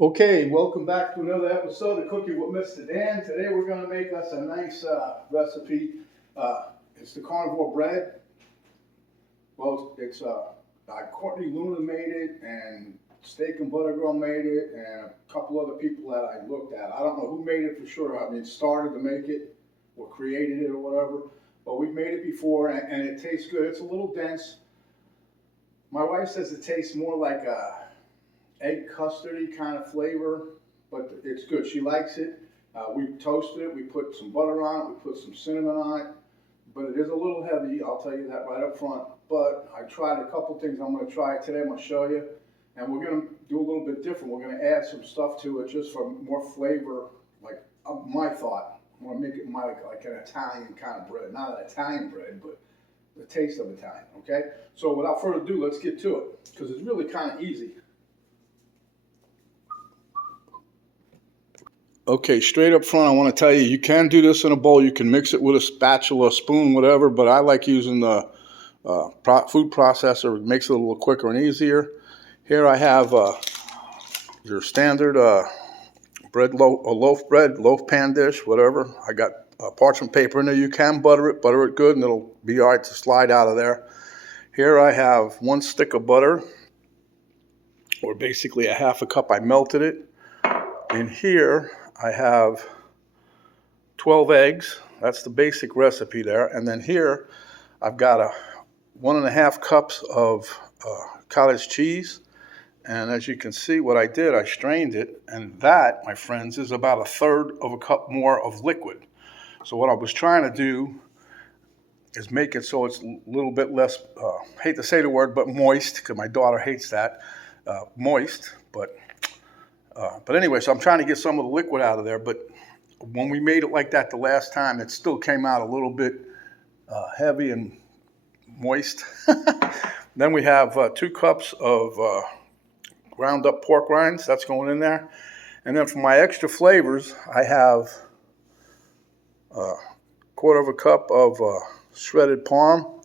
Okay, welcome back to another episode of Cooking with Mr. Dan. Today we're going to make us a nice recipe. It's the carnivore bread. Well, it's Courtney Luna made it, and Steak and Butter Girl made it, and a couple other people that I looked at. I don't know who made it for sure. I mean, started to make it or created it or whatever, but we've made it before, and it tastes good. It's a little dense. My wife says it tastes more like a egg custardy kind of flavor, but it's good. She likes it. We toasted it. We put some butter on it. We put some cinnamon on it, but it is a little heavy. I'll tell you that right up front. But I tried a couple things. I'm going to try it today. I'm going to show you, and we're going to do a little bit different. We're going to add some stuff to it just for more flavor. Like my thought, I want to make it like an Italian kind of bread, not an Italian bread, but the taste of Italian. Okay. So without further ado, let's get to it because it's really kind of easy. Okay, straight up front, I want to tell you, you can do this in a bowl. You can mix it with a spatula, a spoon, whatever, but I like using the food processor. It makes it a little quicker and easier. Here I have your standard loaf bread, loaf pan dish, whatever. I got parchment paper in there. You can butter it good, and it'll be all right to slide out of there. Here I have 1 stick of butter, or basically a half a cup. I melted it. And here I have 12 eggs. That's the basic recipe there. And then here I've got 1.5 cups of cottage cheese. And as you can see, what I did, I strained it. And that, my friends, is about 1/3 of a cup more of liquid. So what I was trying to do is make it so it's a little bit less, hate to say the word, but moist, because my daughter hates that, moist. But anyway, so I'm trying to get some of the liquid out of there. But when we made it like that the last time, it still came out a little bit heavy and moist. Then we have 2 cups of ground up pork rinds. That's going in there. And then for my extra flavors, I have 1/4 cup of shredded parm.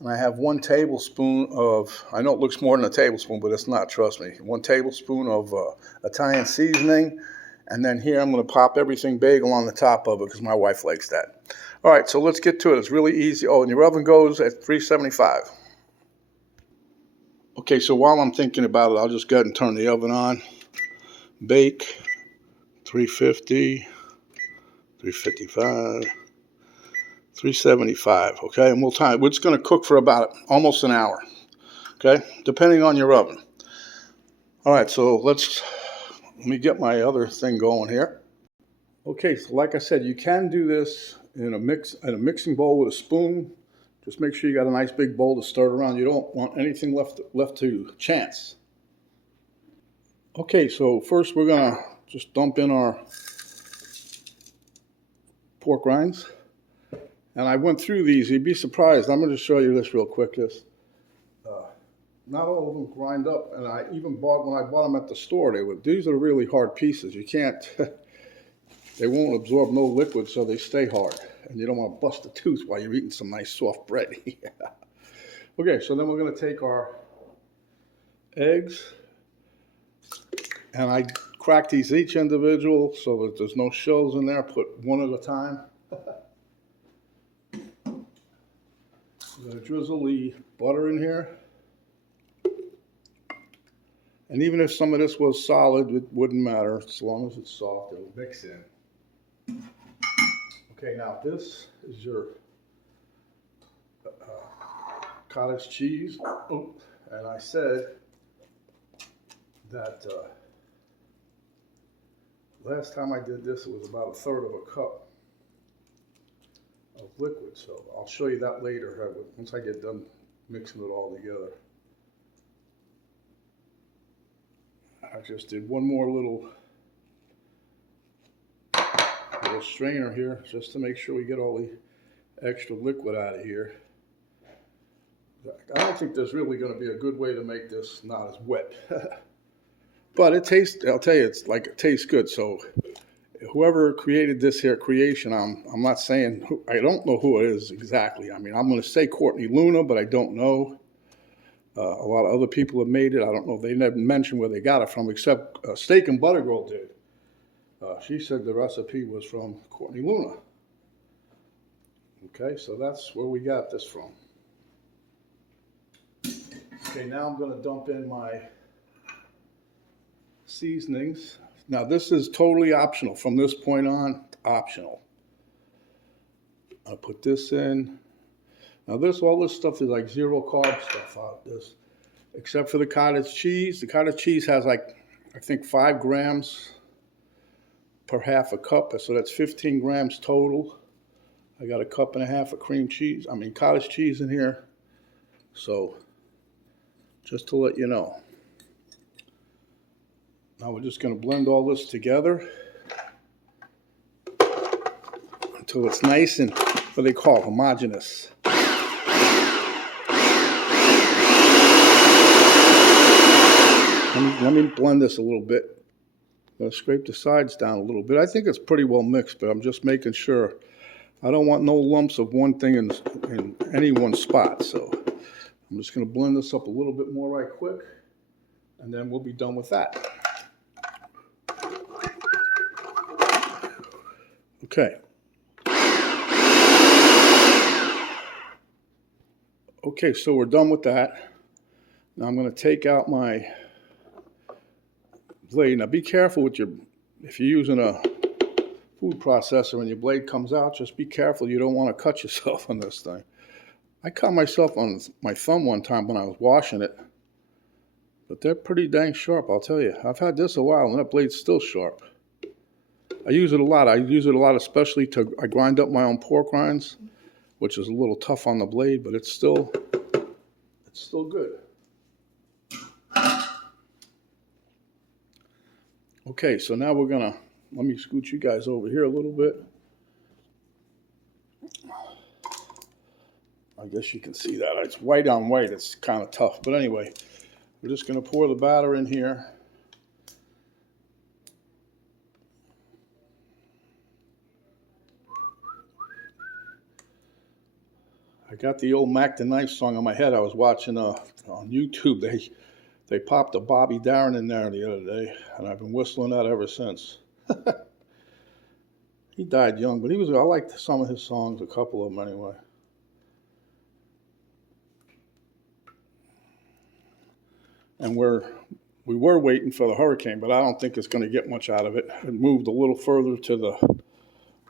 And I have 1 tablespoon of, I know it looks more than a tablespoon, but it's not, trust me. 1 tablespoon of Italian seasoning. And then here I'm going to pop everything bagel on the top of it because my wife likes that. All right, so let's get to it. It's really easy. Oh, and your oven goes at 375. Okay, so while I'm thinking about it, I'll just go ahead and turn the oven on. Bake, 350, 355. 375, okay, and we'll time. It's going to cook for about almost an hour, okay, depending on your oven. All right, so let me get my other thing going here. Okay, so like I said, you can do this in a mixing bowl with a spoon. Just make sure you got a nice big bowl to stir it around. You don't want anything left to chance. Okay, so first we're gonna just dump in our pork rinds. And I went through these. You'd be surprised. I'm going to show you this real quick. Not all of them grind up. And I even bought, when I bought them at the store, these are really hard pieces. You can't, they won't absorb no liquid, so they stay hard. And you don't want to bust a tooth while you're eating some nice soft bread. Okay, so then we're going to take our eggs. And I crack these each individual so that there's no shells in there. Put one at a time. I'm going to drizzle the butter in here. And even if some of this was solid, it wouldn't matter. As long as it's soft, it'll mix in. Okay, now this is your cottage cheese. Oh, and I said that last time I did this, it was about 1/3 of a cup of liquid. So I'll show you that later once I get done mixing it all together. I just did one more little strainer here just to make sure we get all the extra liquid out of here. I don't think there's really going to be a good way to make this not as wet. But it tastes, I'll tell you, it tastes good. So whoever created this here creation, I'm not saying, I don't know who it is exactly. I mean, I'm going to say Courtney Luna, but I don't know. A lot of other people have made it. I don't know. They never mentioned where they got it from, except Steak and Butter Girl did. She said the recipe was from Courtney Luna. Okay, so that's where we got this from. Okay, now I'm going to dump in my seasonings. Now this is totally optional. From this point on, optional. I'll put this in. Now all this stuff is like zero carb stuff out this, except for the cottage cheese. The cottage cheese has like, I think 5 grams per half a cup, so that's 15 grams total. I got a cup and a half of cream cheese, cottage cheese in here. So just to let you know. Now we're just going to blend all this together until it's nice and what they call homogeneous. Let me blend this a little bit. I'm going to scrape the sides down a little bit. I think it's pretty well mixed, but I'm just making sure. I don't want no lumps of one thing in any one spot. So I'm just going to blend this up a little bit more right quick, and then we'll be done with that. Okay. Okay, so we're done with that. Now I'm going to take out my blade. Now be careful with if you're using a food processor and your blade comes out, just be careful. You don't want to cut yourself on this thing. I cut myself on my thumb one time when I was washing it, but they're pretty dang sharp, I'll tell you. I've had this a while and that blade's still sharp. I use it a lot. I use it a lot, especially I grind up my own pork rinds, which is a little tough on the blade, but it's still good. Okay, so now let me scoot you guys over here a little bit. I guess you can see that. It's white on white. It's kind of tough. But anyway, we're just going to pour the batter in here. I got the old Mac the Knife song on my head. I was watching on YouTube. They popped a Bobby Darin in there the other day, and I've been whistling that ever since. He died young, but I liked some of his songs, a couple of them anyway. And we were waiting for the hurricane, but I don't think it's going to get much out of it. It moved a little further to the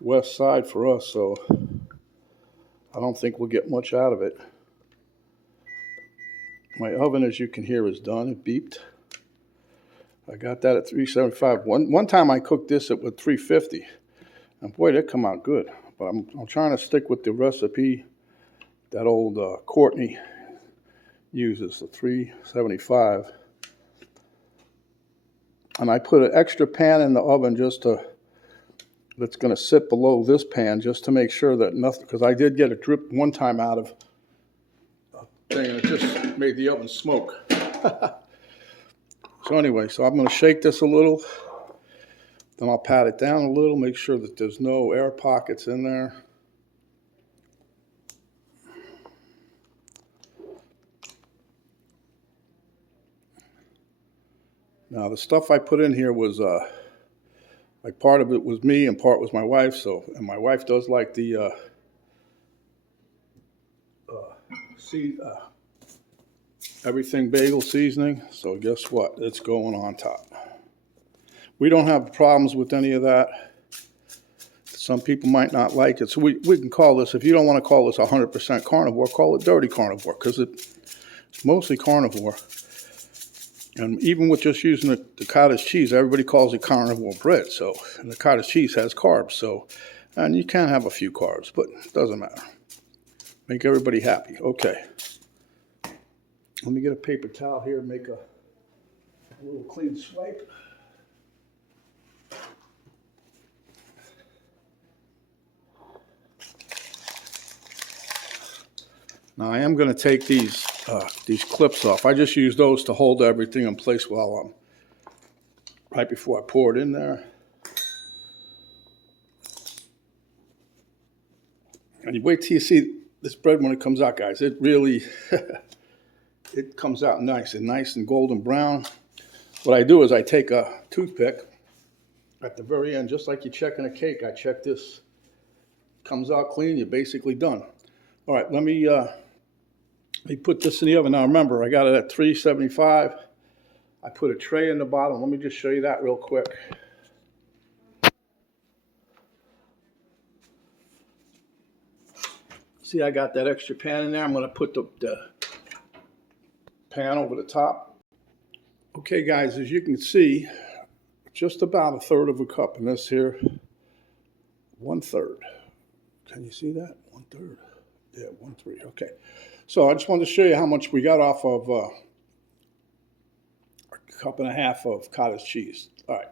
west side for us, so I don't think we'll get much out of it. My oven, as you can hear, is done. It beeped. I got that at 375. One time I cooked this at 350, and boy, that come out good. But I'm trying to stick with the recipe that old Courtney uses, the 375. And I put an extra pan in the oven that's going to sit below this pan just to make sure that nothing, because I did get a drip one time out of a thing and it just made the oven smoke. So anyway, I'm going to shake this a little, then I'll pat it down a little, make sure that there's no air pockets in there. Now the stuff I put in here was like part of it was me and part was my wife. And my wife does like the everything bagel seasoning. So guess what? It's going on top. We don't have problems with any of that. Some people might not like it. So we can call this, if you don't want to call this 100% carnivore, call it dirty carnivore, because it's mostly carnivore. And even with just using the cottage cheese, everybody calls it carnivore bread. So, and the cottage cheese has carbs. So, and you can have a few carbs, but it doesn't matter. Make everybody happy. Okay. Let me get a paper towel here and make a little clean swipe. Now I am going to take these clips off. I just use those to hold everything in place while right before I pour it in there. And you wait till you see this bread when it comes out, guys. It really, it comes out nice and golden brown. What I do is I take a toothpick at the very end, just like you check in a cake. I check this, comes out clean, you're basically done. All right, let me put this in the oven. Now remember, I got it at 375. I put a tray in the bottom. Let me just show you that real quick. See, I got that extra pan in there. I'm going to put the pan over the top. Okay, guys, as you can see, just about 1/3 of a cup. And this here, 1/3. Can you see that? 1/3. Yeah, 1/3. Okay. So I just wanted to show you how much we got off of a 1.5 cups of cottage cheese. All right,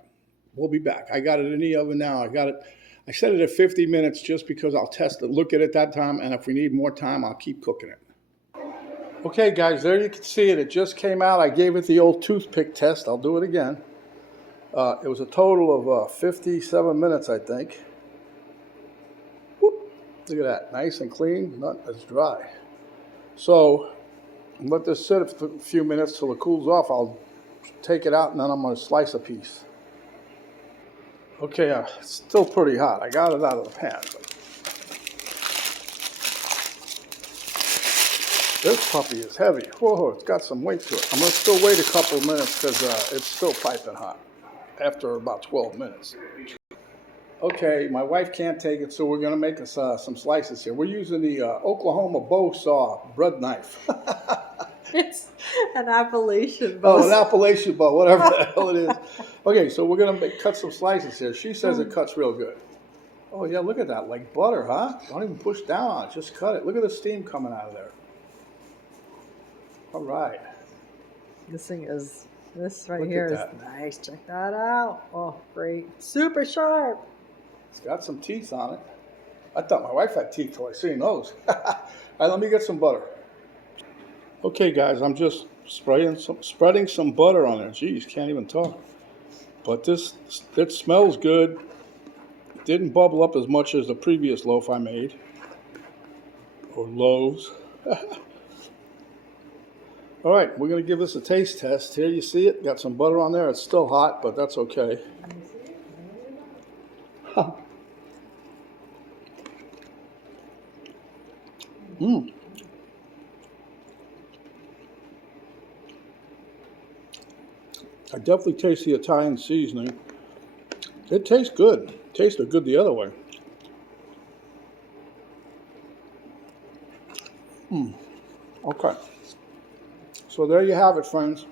we'll be back. I got it in the oven now. I set it at 50 minutes just because I'll test it, look at it that time, and if we need more time, I'll keep cooking it. Okay, guys, there you can see it. It just came out. I gave it the old toothpick test. I'll do it again. It was a total of 57 minutes, I think. Whoop. Look at that. Nice and clean, not as dry. So let this sit for a few minutes till it cools off. I'll take it out, and then I'm going to slice a piece. Okay, it's still pretty hot. I got it out of the pan. But this puppy is heavy. Whoa, it's got some weight to it. I'm going to still wait a couple of minutes because it's still piping hot after about 12 minutes. Okay, my wife can't take it, so we're going to make us some slices here. We're using the Oklahoma bow saw bread knife. It's an Appalachian bow. Oh, an Appalachian bow, whatever the hell it is. Okay, so we're going to cut some slices here. She says it cuts real good. Oh, yeah, look at that. Like butter, huh? Don't even push down on it. Just cut it. Look at the steam coming out of there. All right. This right here is nice. Check that out. Oh, great. Super sharp. It's got some teeth on it. I thought my wife had teeth till I seen those. All right, let me get some butter. Okay, guys, I'm just spreading some butter on there. Geez, can't even talk. But it smells good. It didn't bubble up as much as the previous loaf I made, or loaves. All right, we're going to give this a taste test. Here you see it. Got some butter on there. It's still hot, but that's okay. I definitely taste the Italian seasoning. It tastes good. It tasted good the other way. Okay. So there you have it, friends.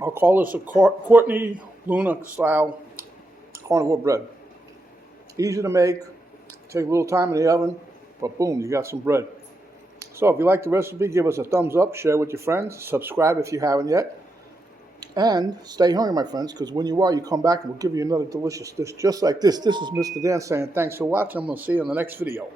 I'll call this a Courtney Luna style carnivore bread. Easy to make. Take a little time in the oven, but boom, you got some bread. So if you like the recipe, give us a thumbs up, share with your friends, subscribe if you haven't yet, and stay hungry, my friends, because when you are, you come back and we'll give you another delicious dish just like this. This is Mr. Dan saying thanks for watching. I'm going to see you in the next video.